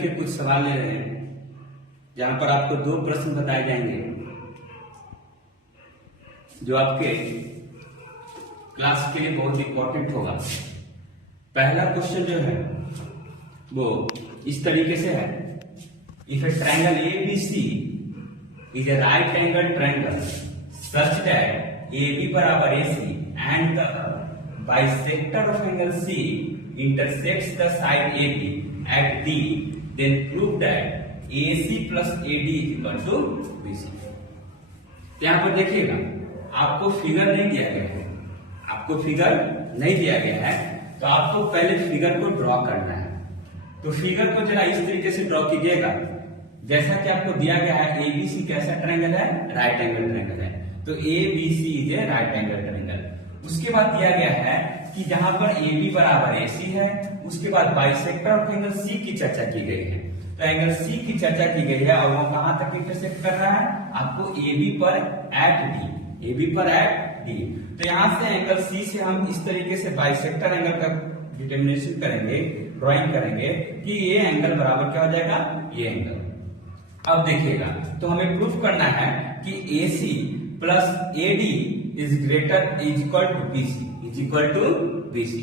के कुछ सवाल ले रहे हैं जहां पर आपको 2 प्रश्न बताए जाएंगे जो आपके क्लास के लिए बहुत इंपॉर्टेंट होगा। पहला क्वेश्चन जो है वो इस तरीके से है, if A triangle ABC is a right angle triangle such that AB बराबर AC and the bisector of angle C intersects the side AB at D, then prove that AC plus AD is equal to BC। यहां पर देखिएगा आपको figure नहीं दिया गया है, आपको फिगर नहीं दिया गया है, तो आपको पहले फिगर को ड्रॉ करना है। तो फिगर को जरा इस तरीके से ड्रॉ कीजिएगा जैसा कि आपको दिया गया है। ABC कैसा ट्रायंगल है? राइट एंगल ट्रायंगल है, तो ABC is a right angle triangle. उसके बाद दिया गया है कि जहां पर AB बराबर AC है, उसके बाद बाइसेक्टर ऑफ एंगल C की चर्चा की गई है। तो एंगल C की चर्चा की गई है और वो कहां तक इंटरसेक्ट कर रहा है? आपको AB पर एट D, AB पर एट D। तो यहां से एंगल C से हम इस तरीके से बाइसेक्टर एंगल का डिटर्मिनेशन करेंगे, ड्राइंग करेंगे कि ये एंगल बराबर क्या हो जाएगा? ये एंगल। अब देखिएगा, तो हमें प्रूफ करना है कि AC plus AD is greater is equal to BC, is equal to BC।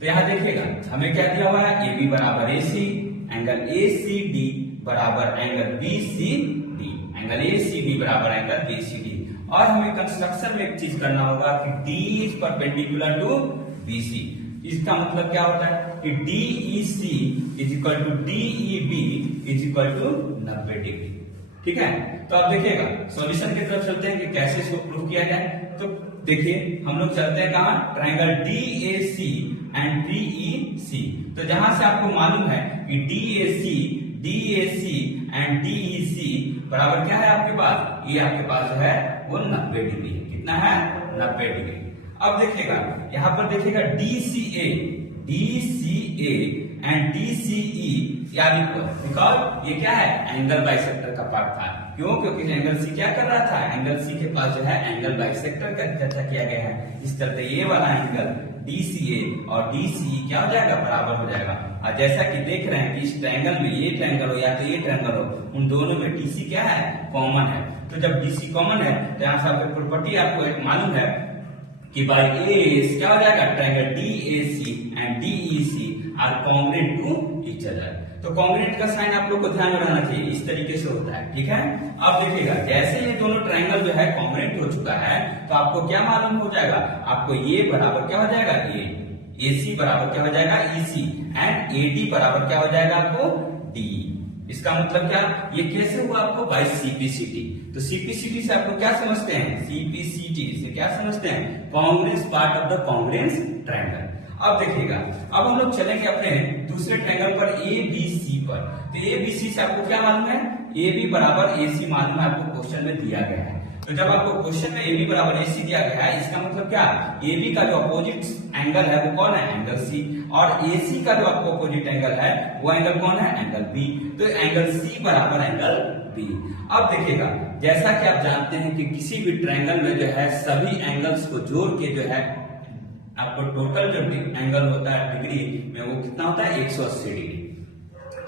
तो यहां देखिएगा हमें क्या दिया हुआ है? AB बराबर AC, एंगल ACD बराबर एंगल BCD, एंगल ACD बराबर एंगल BCD। और हमें कंस्ट्रक्शन में एक चीज करना होगा कि D is perpendicular to BC। इसका मतलब क्या होता है कि DEC is equal to DEB is equal to 90 degree. ठीक है, तो अब देखिएगा सॉल्यूशन की तरफ चलते हैं कि कैसे इसको प्रूव किया जाए। तो देखिए हम लोग चलते हैं कहां? Triangle DAC and DEC। तो जहां से आपको मालूम है कि DAC एंड DEC बराबर क्या है आपके पास? ये आपके पास जो है वो 90 डिग्री। कितना है? 90 डिग्री। अब देखिएगा यहां पर देखिएगा DCA एंड DCE यार इक्वल, बिकॉज ये क्या है? एंगल बाइसेक्टर का पार्ट था। क्यों? क्योंकि एंगल C क्या कर रहा था? एंगल C के पास जो है एंगल बाइसेक्टर का चर्चा किया गया है। इस तरह ये वाला एंगल DCA और DCE क्या हो जाएगा? बराबर हो जाएगा। और जैसा कि देख रहे हैं कि इस ट्रायंगल में ये ट्रायंगल हो या तो ये ट्रायंगल हो, उन दोनों में DC क्या है? कॉमन है। तो जब DC कॉमन है तो यहाँ से आपको प्रॉपर्टी आपको एक मालूम है कि बाय एस क्या हो जाएगा? Triangle DAC and DEC are congruent to each other. तो कॉन्ग्रुएंट का साइन आप लोग को ध्यान में रहना चाहिए, इस तरीके से होता है। ठीक है, अब देखिएगा जैसे ये दोनों ट्रायंगल जो है कॉन्ग्रुएंट हो चुका है तो आपको क्या मालूम हो जाएगा? आपको ये बराबर क्या हो जाएगा? ये AC बराबर क्या हो जाएगा? EC एंड AD बराबर क्या हो जाएगा? आपको DE। इसका मतलब क्या? ये कैसे हुआ आपको? Bye CPCT। तो CPCT से आपको क्या समझते हैं? CPCT से क्या समझते हैं? Congruence part of the congruence triangle. अब देखिएगा, अब हम लोग चलेंगे अपने दूसरे ट्रायंगल पर ABC पर। तो ABC से आपको क्या मालूम है? AB बराबर AC मालूम है, आपको क्वेश्चन में दिया गया है। तो जब आपको क्वेश्चन में AB बराबर AC दिया गया है, इसका मतलब क्या? AB का जो अपोजिट एंगल है वो कौन है? Angle C। और AC का जो आपको अपोजिट एंगल है वो एंगल कौन है? Angle B। तो एंगल C बराबर एंगल B। अब देखिएगा जैसा कि आप जानते हैं कि किसी भी ट्रायंगल में जो है सभी एंगल्स को जोड़ के जो है आपको टोटल जो एंगल होता है डिग्री में वो कितना होता है? 180 डिग्री।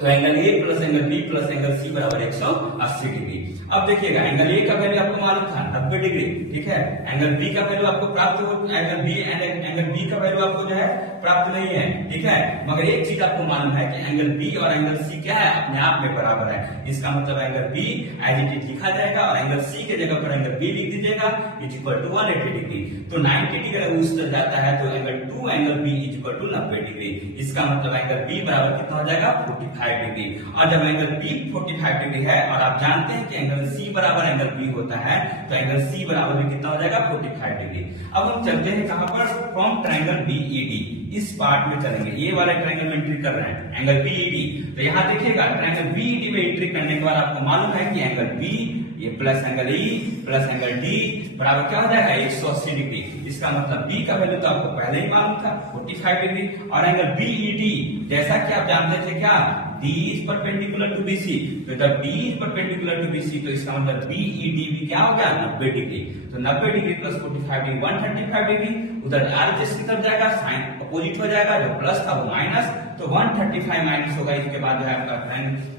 तो angle A plus angle B plus angle C बराबर 180 डिग्री। अब देखिएगा एंगल A का वैल्यू आपको मालूम था 90 डिग्री। ठीक है, एंगल B का वैल्यू आपको प्राप्त हो, एंगल B का वैल्यू आपको जो है प्राप्त नहीं है। ठीक है, मगर एक चीज आपको मालूम है कि एंगल B और एंगल C क्या है? अपने आप में बराबर है। इसका मतलब angle B as it is लिखा जाएगा और एंगल C के जगह पर एंगल B लिख दीजिएगा इज इक्वल टू 180 डिग्री। तो 90 डिग्री अगर उस तरह जाता है तो angle B is equal to 90 degree. इसका मतलब एंगल B बराबर कितना हो जाएगा? 45 डिग्री। और जब एंगल B 45 डिग्री है और आप जानते हैं कि एंगल C बराबर एंगल B होता है, तो एंगल C बराबर भी कितना हो जाएगा? 45 डिग्री। अब हम चलते हैं कहां पर? From triangle BED। इस पार्ट में चलेंगे, ये वाले ट्रायंगल में एंट्री कर रहे हैं एंगल BED। तो यहां देखिएगा ट्रायंगल BED में एंट्री करने के बाद आपको मालूम है कि एंगल B ये plus angle E plus angle D बराबर क्या हो जाएगा? 180 डिग्री। इसका मतलब B का वैल्यू तो आपको पहले ही मालूम था 45 डिग्री। और एंगल BED जैसा कि आप जानते थे क्या? D is perpendicular to BC। तो जब D is perpendicular to BC तो इसका मतलब BED भी क्या हो गया? 90 डिग्री। तो 90 डिग्री प्लस 45 डिग्री 135 डिग्री। उधर RHS की तरफ जाएगा, साइन अपोजिट हो जाएगा, जो प्लस था वो माइनस, तो 135 माइनस होगा, इसके बाद जो है आपका ट्रायंगल,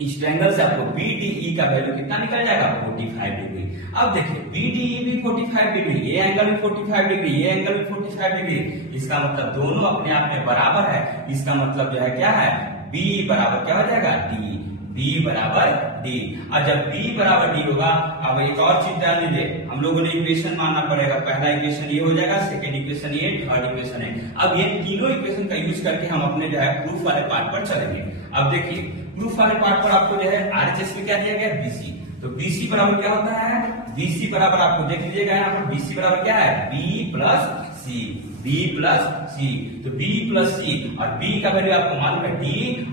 इस ट्रायंगल से आपको BDE का वैल्यू कितना निकल जाएगा, 45 डिग्री। अब देखिए BDE भी 45 डिग्री, ये एंगल भी 45 डिग्री, ये एंगल भी 45 डिग्री, इसका मतलब दोनों अपने आप में बराबर है। इसका मतलब जो है क्या है, B बराबर क्या हो जाएगा, D, B बराबर D। और जब B बराबर D होगा, अब एक और चीज जान लीजिए, हम लोगों ने इक्वेशन मानना पड़ेगा। पहला इक्वेशन ये हो जाएगा, सेकंड इक्वेशन ये, थर्ड इक्वेशन है। अब ये तीनों इक्वेशन का यूज करके हम अपने जो है प्रूफ वाले पार्ट पर चलेंगे। अब देखिए प्रूफ वाले पार्ट पर आपको जो है RHS में क्या दिया गया, BC, तो BC बराबर क्या होता है, BC बराबर आपको देख लीजिएगा यहाँ पर, BC बराबर क्या है, B plus C, B plus C, तो B प्लस C, और B का वैल्यू आपको मालूम है D,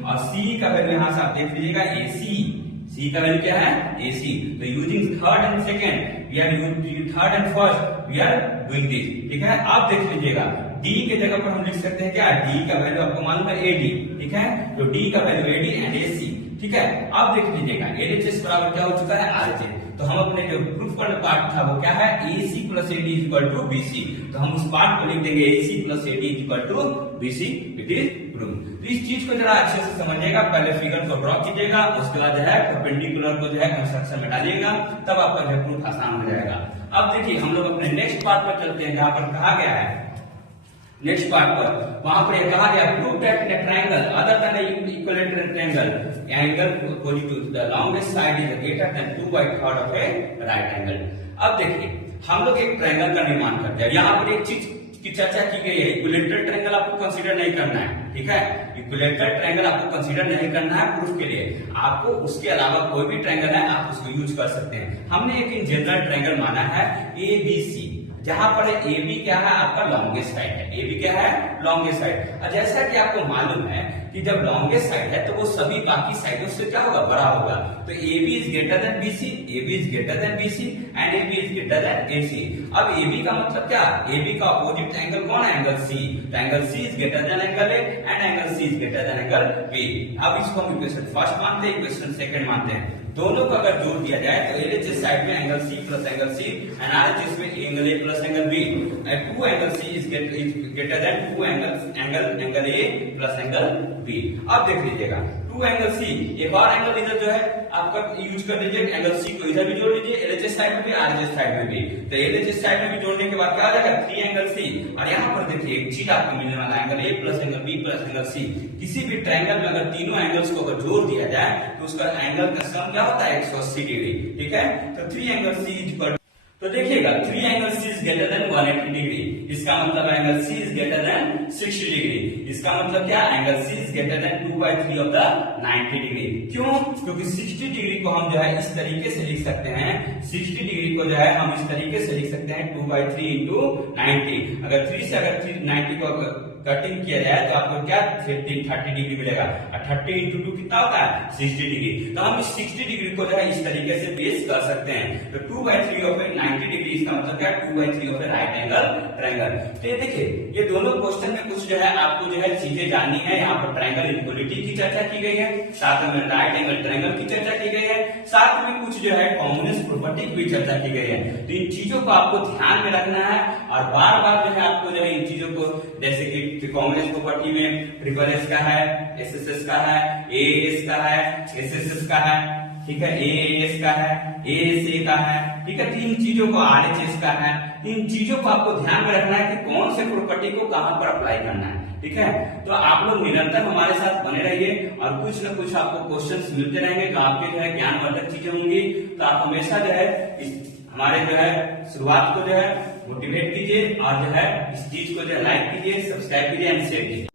और C का वैल्यू यहाँ से आप देख लीजिएगा AC, C का वैल्यू क्या है, AC। तो using third and second, we are using third and first, we are doing this, ठीक है। आप देख लीजिएगा D के जगह पर हम लिख सकते हैं क्या, D का वैल्यू आपको मालूम है AD, ठीक है, तो D का वैल्यू AD एंड AC, ठीक है। अब देख लीजिएगा LHS बराबर क्या हो चुका है, RHS, तो हम अपने जो प्रूफ वाला पार्ट था वो क्या है, AC plus AD equal to BC, तो हम उस पार्ट को लिख देंगे AC plus AD equal to BC, it is proof. तो इस चीज को जरा अच्छे से समझिएगा, पहले फिगर को ड्रॉ कीजिएगा, उसके बाद जो है परपेंडिकुलर को जो है कंस्ट्रक्शन में डालिएगा, तब आपका जो प्रूफ आसान हो जाएगा। अब देखिए हम लोग अपने नेक्स्ट पार्ट पर चलते हैं, जहां पर कहा गया है नेक्स्ट पार्ट पर, वहां पर यह कहा गया prove that in a triangle other than equilateral triangle angle opposite to the longest side is greater than 2/3 of a right angle. अब देखिए हम लोग एक ट्रायंगल का निर्माण करते हैं, यहाँ पर एक चीज की चर्चा की गई है, इक्विलेटरल ट्रायंगल आपको कंसीडर नहीं करना है, ठीक है, इक्विलेटरल ट्रायंगल आपको कंसीडर नहीं करना है प्रूफ के लिए, आपको उसके अलावा कोई भी ट्रायंगल है आप उसको यूज कर सकते हैं। हमने एक इन जनरल ट्रायंगल माना है ABC, जहां पर AB क्या है, आपका लॉन्गेस्ट साइड है, AB क्या है, लॉन्गेस्ट साइड। और जैसा कि आपको मालूम है कि जब लॉन्गेस्ट साइड है तो वो सभी बाकी साइडों से क्या होगा, बड़ा होगा, तो AB is greater then BC, AB is greater then BC and AB is greater then AC। अब AB का मतलब क्या, AB का अपोजिट एंगल कौन है, एंगल C, तो angle C is greater then angle A and angle C is greater then angle B। अब इसको हम इक्वेशन फर्स्ट मानते हैं, इक्वेशन सेकंड मानते हैं, दोनों का अगर जोड़ दिया जाए तो LHS साइड में angle C plus angle C and RHS में angle A plus angle B, and 2 angle C is greater than 2 angle A plus angle B। अब देख लीजिएगा 2 एंगल C, एक और एंगल इधर जो है आपका यूज कर लीजिए, एंगल C को इधर भी जोड़ लीजिए, LHS साइड में भी RHS साइड में भी, तो LHS साइड में भी जोड़ने के बाद क्या आ जाएगा, 3 एंगल C। और यहाँ पर देखिए एक चीज आपको मिलने वाला angle A plus angle B plus angle C, किसी भी ट्रायंगल में अगर तीनों एंगल्स को अगर जोड़ दिया जाए तो उसका एंगल का सम क्या होता है, 180 डिग्री, ठीक है। तो 3 एंगल C इज इक्वल, तो देखिएगा 3 angle C is greater then 180 degree, इसका मतलब angle C is greater then 60 degree, इसका मतलब क्या, angle C is greater than 2/3 of the 90 degree. क्यों, क्योंकि 60 डिग्री को हम जो है इस तरीके से लिख सकते हैं, 60 डिग्री को जो है हम इस तरीके से लिख सकते हैं 2/3 इंटू 90। अगर 3 से अगर 90 को कटिंग किया जाए तो आपको क्या 30 डिग्री मिलेगा, और 30 इंटू 2 कितना होता है, 60 डिग्री। तो हम इस 60 डिग्री को जो है इस तरीके से बेस कर सकते हैं, तो 2/3 ऑफ 90 डिग्री, इसका मतलब क्या, 2/3 ऑफ राइट एंगल ट्रायंगल। तो ये देखिए ये दोनों क्वेश्चन में कुछ जो है आपको जो है चीजें जाननी है, यहाँ पर ट्रायंगल इक्वलिटी की चर्चा की गई है, साथ में राइट एंगल ट्रायंगल की चर्चा की गई है, साथ में कुछ जो है कॉम्बिनेशन प्रॉपर्टी की भी चर्चा की गई है। तो इन चीजों को आपको ध्यान में रखना है, और बार बार जो है आपको जो है इन चीजों को, जैसे कि कॉम्बिनेशन प्रॉपर्टी में ट्रिपल एस का है, एसएसएस का है, एएस का है, एसएसएस का है, ठीक है, एएस का है, एएसए का है, ठीक है, तीन चीजों को आरएचएस का है। इन चीजों को आपको ध्यान में रखना है कि कौन से प्रॉपर्टी को कहां पर अप्लाई करना है, ठीक है। तो आप लोग निरंतर हमारे साथ बने रहिए, और कुछ न कुछ आपको क्वेश्चंस मिलते रहेंगे तो आपके जो है ज्ञानवर्धक चीजें होंगी। तो आप हमेशा जो है हमारे जो है शुरुआत को जो है मोटिवेट कीजिए, और जो है इस चीज को जो है लाइक कीजिए, सब्सक्राइब कीजिए एंड शेयर कीजिए।